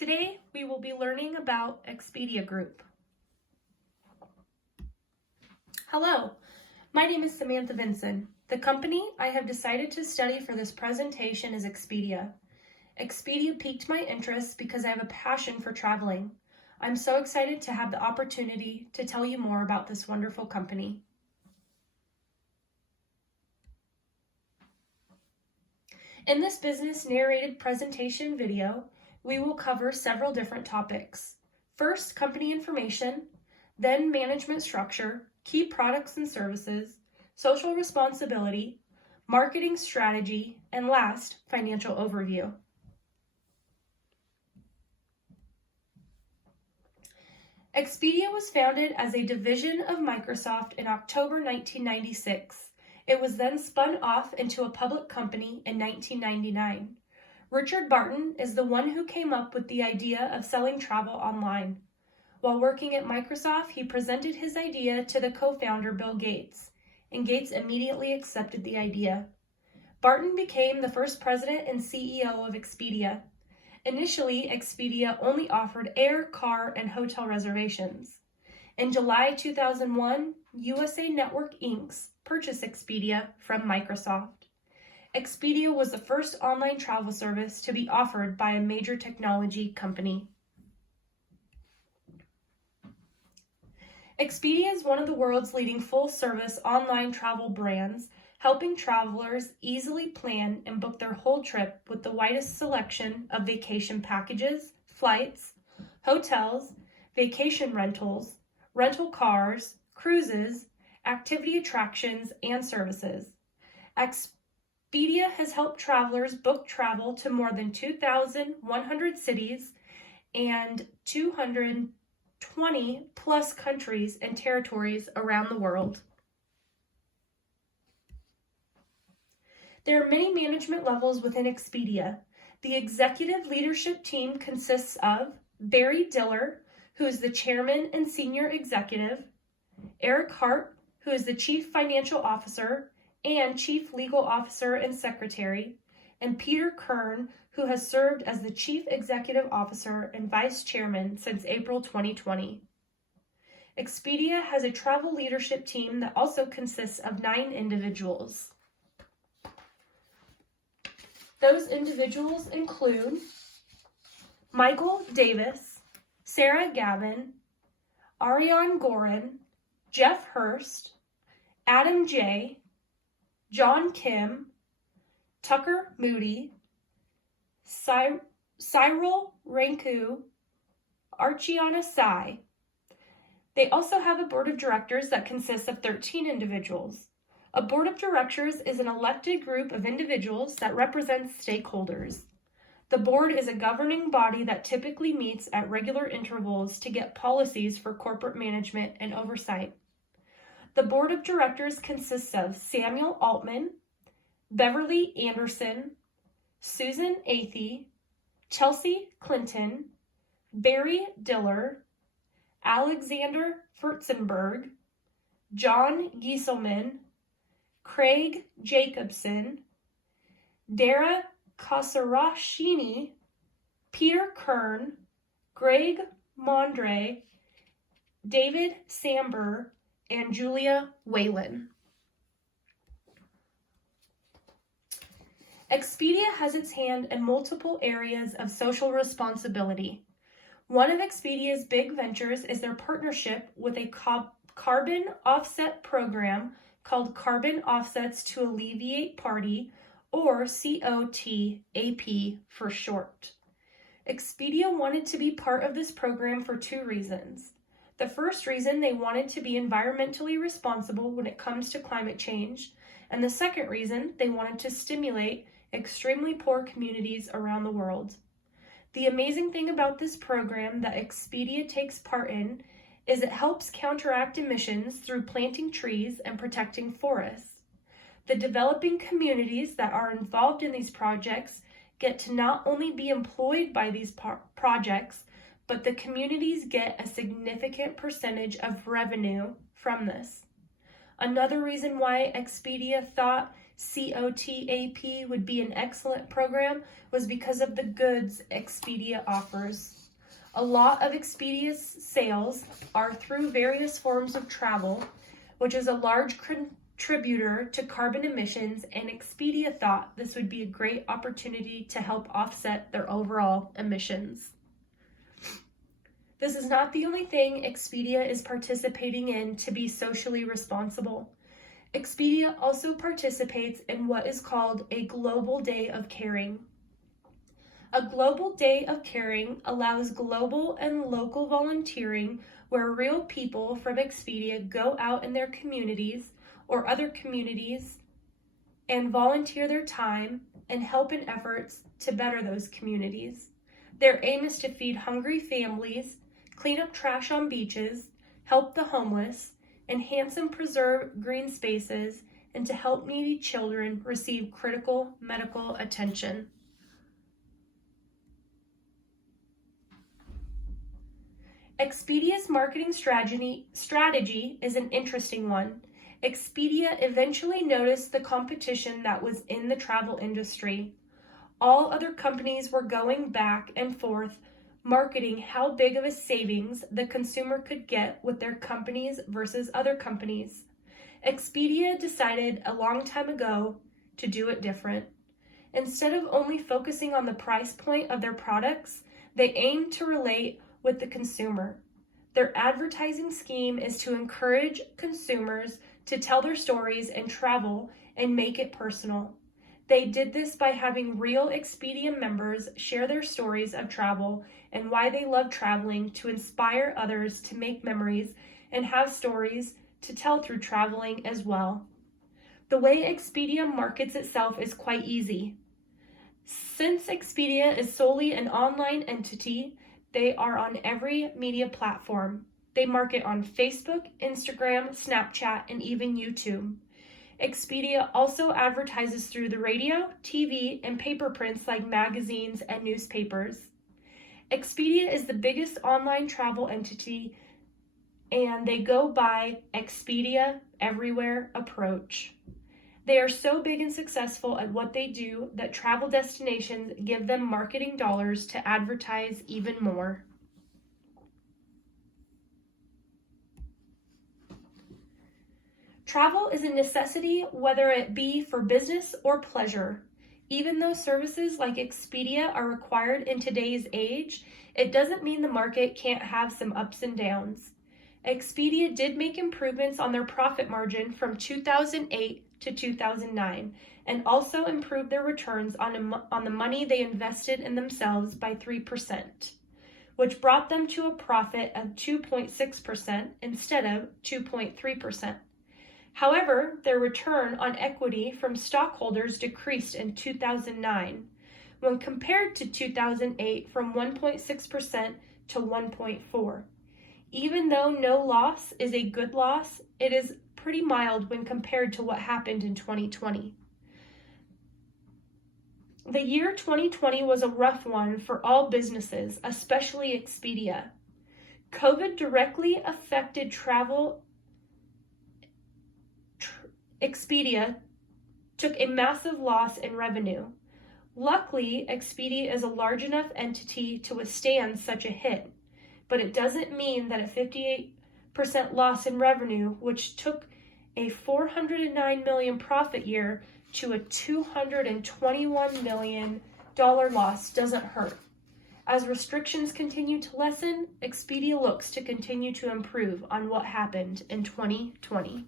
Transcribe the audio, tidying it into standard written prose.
Today, we will be learning about Expedia Group. Hello, my name is Samantha Vinson. The company I have decided to study for this presentation is Expedia. Expedia piqued my interest because I have a passion for traveling. I'm so excited to have the opportunity to tell you more about this wonderful company. In this business narrated presentation video, we will cover several different topics. First, company information, then management structure, key products and services, social responsibility, marketing strategy, and last, financial overview. Expedia was founded as a division of Microsoft in October 1996. It was then spun off into a public company in 1999. Richard Barton is the one who came up with the idea of selling travel online. While working at Microsoft, he presented his idea to the co-founder Bill Gates, and Gates immediately accepted the idea. Barton became the first president and CEO of Expedia. Initially, Expedia only offered air, car, and hotel reservations. In July 2001, USA Network Inc. purchased Expedia from Microsoft. Expedia was the first online travel service to be offered by a major technology company. Expedia is one of the world's leading full-service online travel brands, helping travelers easily plan and book their whole trip with the widest selection of vacation packages, flights, hotels, vacation rentals, rental cars, cruises, activity attractions, and services. Expedia has helped travelers book travel to more than 2,100 cities and 220 plus countries and territories around the world. There are many management levels within Expedia. The executive leadership team consists of Barry Diller, who is the chairman and senior executive, Eric Hart, who is the chief financial officer and chief legal officer and secretary, and Peter Kern, who has served as the chief executive officer and vice chairman since April 2020. Expedia has a travel leadership team that also consists of 9 individuals. Those individuals include Michael Davis, Sarah Gavin, Ariane Gorin, Jeff Hurst, Adam J., John Kim, Tucker Moody, Cyril Ranku, Archiana Sai. They also have a board of directors that consists of 13 individuals. A board of directors is an elected group of individuals that represents stakeholders. The board is a governing body that typically meets at regular intervals to get policies for corporate management and oversight. The board of directors consists of Samuel Altman, Beverly Anderson, Susan Athey, Chelsea Clinton, Barry Diller, Alexander Furtzenberg, John Gieselman, Craig Jacobson, Dara Kasarashini, Peter Kern, Greg Mondre, David Samber, and Julia Whalen. Expedia has its hand in multiple areas of social responsibility. One of Expedia's big ventures is their partnership with a carbon offset program called Carbon Offsets to Alleviate Party, or COTAP for short. Expedia wanted to be part of this program for 2 reasons. The first reason, they wanted to be environmentally responsible when it comes to climate change, and the second reason, they wanted to stimulate extremely poor communities around the world. The amazing thing about this program that Expedia takes part in is it helps counteract emissions through planting trees and protecting forests. The developing communities that are involved in these projects get to not only be employed by these projects, but the communities get a significant percentage of revenue from this. Another reason why Expedia thought COTAP would be an excellent program, was because of the goods Expedia offers. A lot of Expedia's sales are through various forms of travel, which is a large contributor to carbon emissions, and Expedia thought this would be a great opportunity to help offset their overall emissions. This is not the only thing Expedia is participating in to be socially responsible. Expedia also participates in what is called a Global Day of Caring. A Global Day of Caring allows global and local volunteering where real people from Expedia go out in their communities or other communities and volunteer their time and help in efforts to better those communities. Their aim is to feed hungry families, clean up trash on beaches, help the homeless, enhance and preserve green spaces, and to help needy children receive critical medical attention. Expedia's marketing strategy is an interesting one. Expedia eventually noticed the competition that was in the travel industry. All other companies were going back and forth marketing how big of a savings the consumer could get with their companies versus other companies. Expedia decided a long time ago to do it different. Instead of only focusing on the price point of their products, they aim to relate with the consumer. Their advertising scheme is to encourage consumers to tell their stories and travel and make it personal. They did this by having real Expedia members share their stories of travel and why they love traveling to inspire others to make memories and have stories to tell through traveling as well. The way Expedia markets itself is quite easy. Since Expedia is solely an online entity, they are on every media platform. They market on Facebook, Instagram, Snapchat, and even YouTube. Expedia also advertises through the radio, TV, and paper prints like magazines and newspapers. Expedia is the biggest online travel entity, and they go by Expedia Everywhere approach. They are so big and successful at what they do that travel destinations give them marketing dollars to advertise even more. Travel is a necessity, whether it be for business or pleasure. Even though services like Expedia are required in today's age, it doesn't mean the market can't have some ups and downs. Expedia did make improvements on their profit margin from 2008 to 2009, and also improved their returns on the money they invested in themselves by 3%, which brought them to a profit of 2.6% instead of 2.3%. However, their return on equity from stockholders decreased in 2009, when compared to 2008 from 1.6% to 1.4%. Even though no loss is a good loss, it is pretty mild when compared to what happened in 2020. The year 2020 was a rough one for all businesses, especially Expedia. COVID directly affected travel. Expedia took a massive loss in revenue. Luckily, Expedia is a large enough entity to withstand such a hit, but it doesn't mean that a 58% loss in revenue, which took a $409 million profit year to a $221 million loss, doesn't hurt. As restrictions continue to lessen, Expedia looks to continue to improve on what happened in 2020.